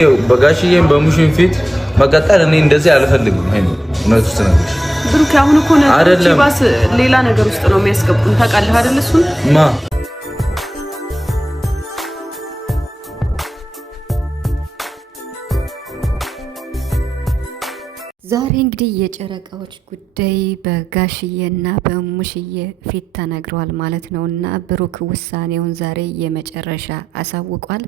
በጋሽዬም በሙሽን ፊት መቀጠል እኔ እንደዚህ አልፈልግም። አይ ነው እውነት ውስጥ ነው ብሩክ። አሁን እኮ ነው ባስ ሌላ ነገር ውስጥ ነው የሚያስገቡን። ታውቃለህ አይደል? እሱን ዛሬ እንግዲህ የጨረቃዎች ጉዳይ በጋሽዬና በሙሽዬ ፊት ተነግሯል ማለት ነው። እና ብሩክ ውሳኔውን ዛሬ የመጨረሻ አሳውቋል።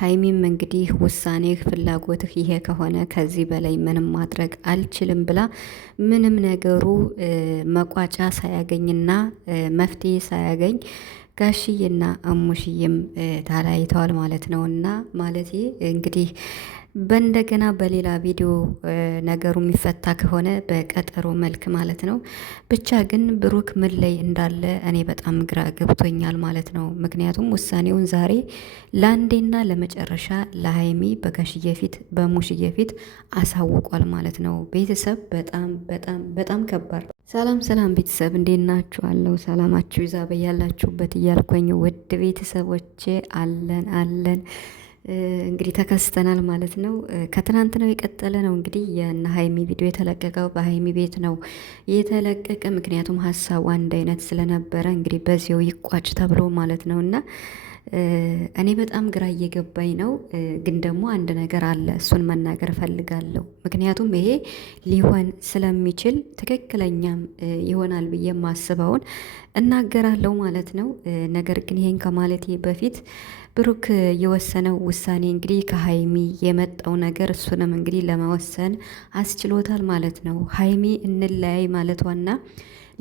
ሀይሚም እንግዲህ ውሳኔህ፣ ፍላጎትህ ይሄ ከሆነ ከዚህ በላይ ምንም ማድረግ አልችልም ብላ ምንም ነገሩ መቋጫ ሳያገኝና መፍትሄ ሳያገኝ ጋሽዬና እሙሽዬም ተለያይተዋል ማለት ነው። እና ማለት እንግዲህ በእንደገና በሌላ ቪዲዮ ነገሩ የሚፈታ ከሆነ በቀጠሮ መልክ ማለት ነው። ብቻ ግን ብሩክ ምን ላይ እንዳለ እኔ በጣም ግራ ገብቶኛል ማለት ነው። ምክንያቱም ውሳኔውን ዛሬ ለአንዴና ለመጨረሻ ለሀይሚ በጋሽዬ ፊት በሙሽዬ ፊት አሳውቋል ማለት ነው። ቤተሰብ በጣም በጣም በጣም ከባድ። ሰላም ሰላም ቤተሰብ እንዴት ናችኋለሁ? ሰላማችሁ ይዛ በያላችሁበት እያልኩኝ ውድ ቤተሰቦቼ አለን እንግዲህ ተከስተናል ማለት ነው። ከትናንት ነው የቀጠለ ነው እንግዲህ የእነ ሀይሚ ቪዲዮ የተለቀቀው በሀይሚ ቤት ነው የተለቀቀ። ምክንያቱም ሀሳቡ አንድ አይነት ስለነበረ እንግዲህ በዚያው ይቋጭ ተብሎ ማለት ነው። እና እኔ በጣም ግራ እየገባኝ ነው። ግን ደግሞ አንድ ነገር አለ፣ እሱን መናገር እፈልጋለሁ። ምክንያቱም ይሄ ሊሆን ስለሚችል ትክክለኛም ይሆናል ብዬ የማስበውን እናገራለሁ ማለት ነው። ነገር ግን ይሄን ከማለቴ በፊት ብሩክ የወሰነው ውሳኔ እንግዲህ ከሀይሚ የመጣው ነገር እሱንም እንግዲህ ለመወሰን አስችሎታል ማለት ነው። ሀይሚ እንለያይ ማለቷና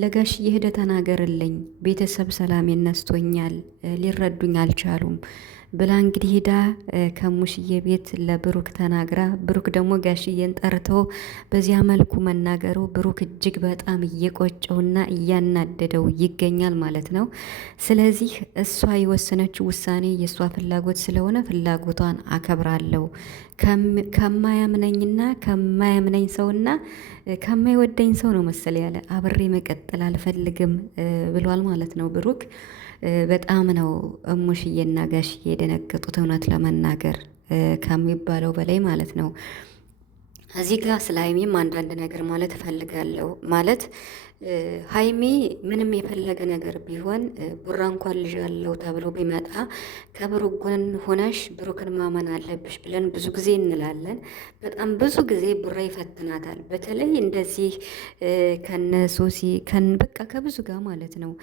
ለጋሽዬ ሄደህ ተናገርልኝ፣ ቤተሰብ ሰላም ነስቶኛል፣ ሊረዱኝ አልቻሉም ብላ እንግዲህ ሄዳ ከሙሽዬ ቤት ለብሩክ ተናግራ፣ ብሩክ ደግሞ ጋሽዬን ጠርቶ በዚያ መልኩ መናገሩ ብሩክ እጅግ በጣም እየቆጨውና እያናደደው ይገኛል ማለት ነው። ስለዚህ እሷ የወሰነችው ውሳኔ የእሷ ፍላጎት ስለሆነ ፍላጎቷን አከብራለሁ፣ ከማያምነኝና ከማያምነኝ ሰውና ከማይወደኝ ሰው ነው መሰለ ያለ አብሬ መቀጠል አልፈልግም ብሏል ማለት ነው ብሩክ። በጣም ነው እሙሽዬና ጋሽዬ የደነገጡት እውነት ለመናገር ከሚባለው በላይ ማለት ነው። እዚህ ጋር ስለ ሀይሚም አንዳንድ ነገር ማለት እፈልጋለሁ። ማለት ሀይሚ ምንም የፈለገ ነገር ቢሆን ቡራ እንኳን ልጅ ያለው ተብሎ ቢመጣ ከብሩክ ጎን ሆነሽ ብሩክን ማመን አለብሽ ብለን ብዙ ጊዜ እንላለን። በጣም ብዙ ጊዜ ቡራ ይፈትናታል። በተለይ እንደዚህ ከነ ሶሲ በቃ ከብዙ ጋር ማለት ነው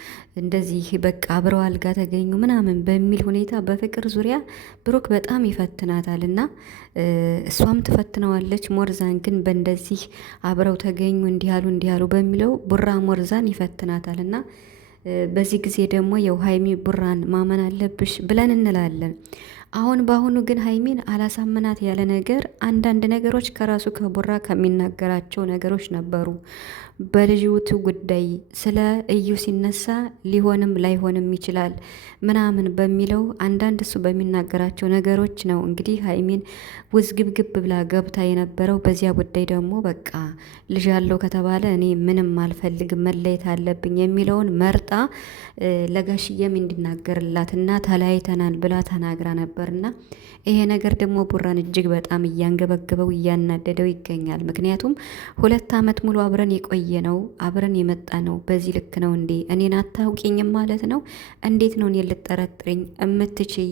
እንደዚህ በቃ አብረው አልጋ ተገኙ ምናምን በሚል ሁኔታ በፍቅር ዙሪያ ብሩክ በጣም ይፈትናታል እና እሷም ትፈትነዋለች። ሞርዛን ግን በእንደዚህ አብረው ተገኙ እንዲያሉ በሚለው ቡራ ሞርዛን ይፈትናታል እና በዚህ ጊዜ ደግሞ የው ሀይሚ ቡራን ማመን አለብሽ ብለን እንላለን። አሁን በአሁኑ ግን ሀይሚን አላሳመናት ያለ ነገር አንዳንድ ነገሮች ከራሱ ከቡራ ከሚናገራቸው ነገሮች ነበሩ። በልጅቱ ጉዳይ ስለ እዩ ሲነሳ ሊሆንም ላይሆንም ይችላል ምናምን በሚለው አንዳንድ እሱ በሚናገራቸው ነገሮች ነው እንግዲህ ሀይሚን ውዝግብግብ ብላ ገብታ የነበረው። በዚያ ጉዳይ ደግሞ በቃ ልጅ ያለው ከተባለ እኔ ምንም አልፈልግም መለየት አለብኝ የሚለውን መርጣ ለጋሽዬም እንዲናገርላትና ተለያይተናል ብላ ተናግራ ነበርና ይሄ ነገር ደግሞ ቡራን እጅግ በጣም እያንገበገበው እያናደደው ይገኛል። ምክንያቱም 2 ዓመት ሙሉ አብረን የቆየ ነው አብረን የመጣ ነው። በዚህ ልክ ነው እንዴ? እኔን አታውቂኝም ማለት ነው? እንዴት ነው እኔን ልጠረጥርኝ እምትችይ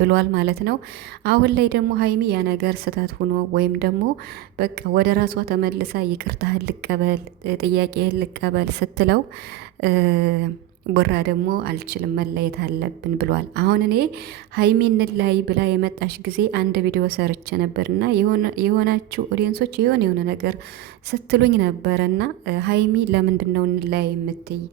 ብሏል ማለት ነው። አሁን ላይ ደግሞ ሀይሚ ያ ነገር ስህተት ሆኖ ወይም ደግሞ በቃ ወደ ራሷ ተመልሳ ይቅርታህን ልቀበል ጥያቄህን ልቀበል ስትለው ቡራ ደግሞ አልችልም መለየት አለብን ብሏል። አሁን እኔ ሀይሚ እንለያይ ብላ የመጣሽ ጊዜ አንድ ቪዲዮ ሰርቼ ነበርና የሆናችሁ ኦዲየንሶች የሆነ ነገር ስትሉኝ ነበረና ሀይሚ ለምንድን ነው እንለያይ የምትይ?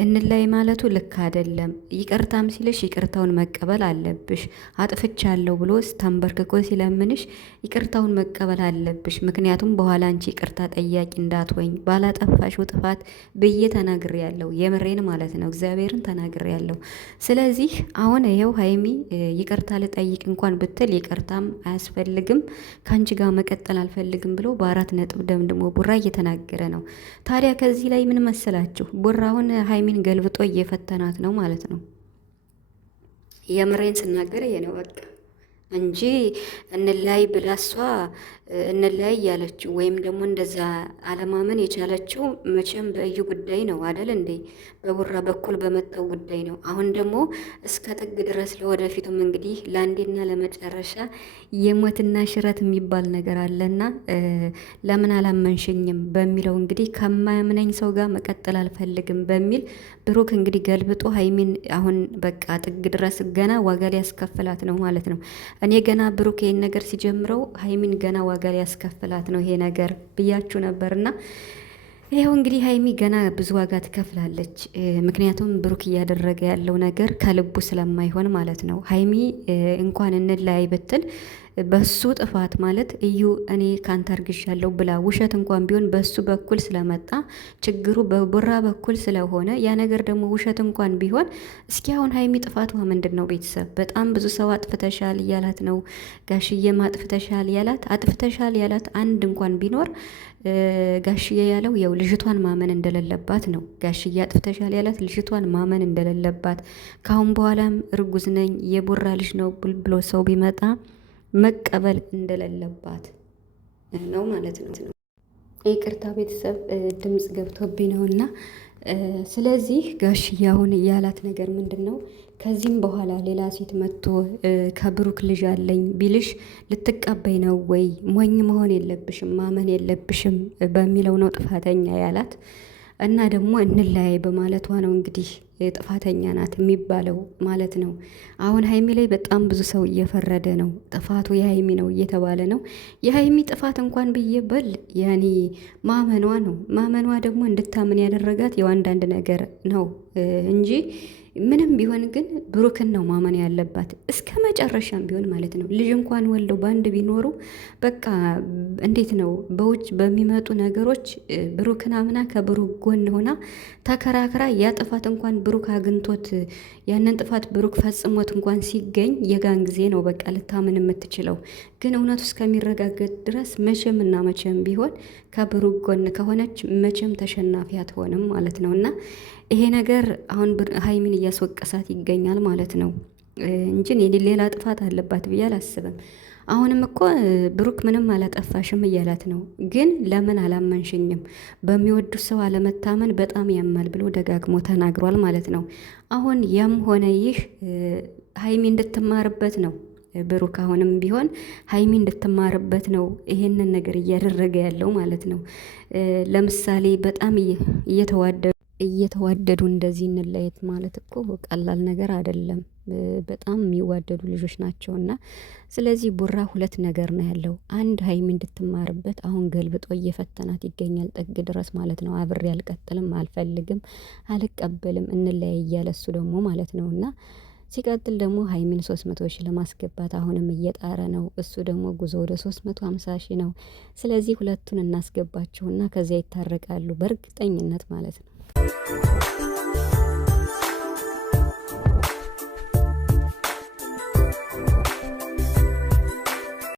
እንለያይ ማለቱ ልክ አይደለም። ይቅርታም ሲልሽ ይቅርታውን መቀበል አለብሽ። አጥፍቻለሁ ብሎ ተንበርክኮ ሲለምንሽ ይቅርታውን መቀበል አለብሽ። ምክንያቱም በኋላ አንቺ ይቅርታ ጠያቂ እንዳትሆኝ ባላጠፋሽው ጥፋት ብዬ ተናግሬያለሁ። የምሬን ማለት ነው፣ እግዚአብሔርን ተናግሬያለሁ። ስለዚህ አሁን ይሄው ሀይሚ ይቅርታ ልጠይቅ እንኳን ብትል ይቅርታም አያስፈልግም ከአንቺ ጋር መቀጠል አልፈልግም ብሎ በ4 ነጥብ ደምድሞ ቡራ እየተናገረ ነው። ታዲያ ከዚህ ላይ ምን መሰላችሁ? ቡራ አሁን ሀይሚን ገልብጦ እየፈተናት ነው ማለት ነው። የምሬን ስናገር ይሄ ነው በቃ። እንጂ እንለያይ ብላ እሷ እንለያይ ያለችው ወይም ደግሞ እንደዛ አለማመን የቻለችው መቼም በእዩ ጉዳይ ነው አደል እንዴ? በቡራ በኩል በመጣው ጉዳይ ነው። አሁን ደግሞ እስከ ጥግ ድረስ ለወደፊቱም እንግዲህ ለአንዴና ለመጨረሻ የሞትና ሽረት የሚባል ነገር አለና ለምን አላመንሽኝም በሚለው እንግዲህ ከማያምነኝ ሰው ጋር መቀጠል አልፈልግም በሚል ብሩክ እንግዲህ ገልብጦ ሀይሚን አሁን በቃ ጥግ ድረስ ገና ዋጋ ሊያስከፍላት ነው ማለት ነው። እኔ ገና ብሩክ ይሄን ነገር ሲጀምረው ሀይሚን ገና ዋጋ ሊያስከፍላት ነው ይሄ ነገር ብያችሁ ነበርና ይኸው እንግዲህ ሀይሚ ገና ብዙ ዋጋ ትከፍላለች። ምክንያቱም ብሩክ እያደረገ ያለው ነገር ከልቡ ስለማይሆን ማለት ነው። ሀይሚ እንኳን እንለያይ ብትል በሱ ጥፋት ማለት እዩ እኔ ካንተ አርግሻለሁ ብላ ውሸት እንኳን ቢሆን በሱ በኩል ስለመጣ ችግሩ በቡራ በኩል ስለሆነ ያ ነገር ደግሞ ውሸት እንኳን ቢሆን እስኪ አሁን ሀይሚ ጥፋቷ ምንድን ነው? ቤተሰብ በጣም ብዙ ሰው አጥፍተሻል እያላት ነው። ጋሽዬም አጥፍተሻል ያላት አጥፍተሻል ያላት አንድ እንኳን ቢኖር ጋሽዬ ያለው ያው ልጅቷን ማመን እንደሌለባት ነው። ጋሽዬ አጥፍተሻል ያላት ልጅቷን ማመን እንደሌለባት ካሁን በኋላም እርጉዝ ነኝ የቡራ ልጅ ነው ብሎ ሰው ቢመጣ መቀበል እንደሌለባት ነው ማለት ነው። ይቅርታ ቤተሰብ ድምጽ ገብቶብኝ ነውና፣ ስለዚህ ጋሽዬ አሁን ያላት ነገር ምንድን ነው? ከዚህም በኋላ ሌላ ሴት መጥቶ ከብሩክ ልጅ አለኝ ቢልሽ ልትቀበይ ነው ወይ? ሞኝ መሆን የለብሽም ማመን የለብሽም በሚለው ነው ጥፋተኛ ያላት እና ደግሞ እንለያይ በማለቷ ነው እንግዲህ ጥፋተኛ ናት የሚባለው ማለት ነው። አሁን ሀይሚ ላይ በጣም ብዙ ሰው እየፈረደ ነው። ጥፋቱ የሀይሚ ነው እየተባለ ነው። የሀይሚ ጥፋት እንኳን ብዬ በል ያኔ ማመኗ ነው። ማመኗ ደግሞ እንድታምን ያደረጋት የው አንዳንድ ነገር ነው እንጂ ምንም ቢሆን ግን ብሩክን ነው ማመን ያለባት እስከ መጨረሻም ቢሆን ማለት ነው። ልጅ እንኳን ወልደው በአንድ ቢኖሩ በቃ እንዴት ነው በውጭ በሚመጡ ነገሮች ብሩክን አምና ከብሩክ ጎን ሆና ተከራክራ ያ ጥፋት እንኳን ብሩክ አግኝቶት ያንን ጥፋት ብሩክ ፈጽሞት እንኳን ሲገኝ የጋን ጊዜ ነው በቃ ልታምን የምትችለው። ግን እውነቱ እስከሚረጋገጥ ድረስ መቼም እና መቼም ቢሆን ከብሩክ ጎን ከሆነች መቼም ተሸናፊ አትሆንም ማለት ነው። እና ይሄ ነገር አሁን ሀይሚን እያስወቀሳት ይገኛል ማለት ነው እንጂ ሌላ ጥፋት አለባት ብዬ አላስብም። አሁንም እኮ ብሩክ ምንም አላጠፋሽም እያላት ነው። ግን ለምን አላመንሽኝም? በሚወዱት ሰው አለመታመን በጣም ያማል ብሎ ደጋግሞ ተናግሯል ማለት ነው። አሁን ያም ሆነ ይህ ሀይሚ እንድትማርበት ነው። ብሩክ አሁንም ቢሆን ሀይሚ እንድትማርበት ነው ይሄንን ነገር እያደረገ ያለው ማለት ነው። ለምሳሌ በጣም እየተዋደዱ እንደዚህ እንለየት ማለት እኮ ቀላል ነገር አይደለም። በጣም የሚዋደዱ ልጆች ናቸውና ስለዚህ ቡራ ሁለት ነገር ነው ያለው። አንድ ሀይሚ እንድትማርበት አሁን ገልብጦ እየፈተናት ይገኛል ጥግ ድረስ ማለት ነው። አብሬ አልቀጥልም፣ አልፈልግም፣ አልቀበልም እንለያይ እያለ እሱ ደግሞ ማለት ነው። እና ሲቀጥል ደግሞ ሀይሚን 300 ሺህ ለማስገባት አሁንም እየጣረ ነው። እሱ ደግሞ ጉዞ ወደ 350 ሺህ ነው። ስለዚህ ሁለቱን እናስገባቸውና ከዚያ ይታረቃሉ በእርግጠኝነት ማለት ነው።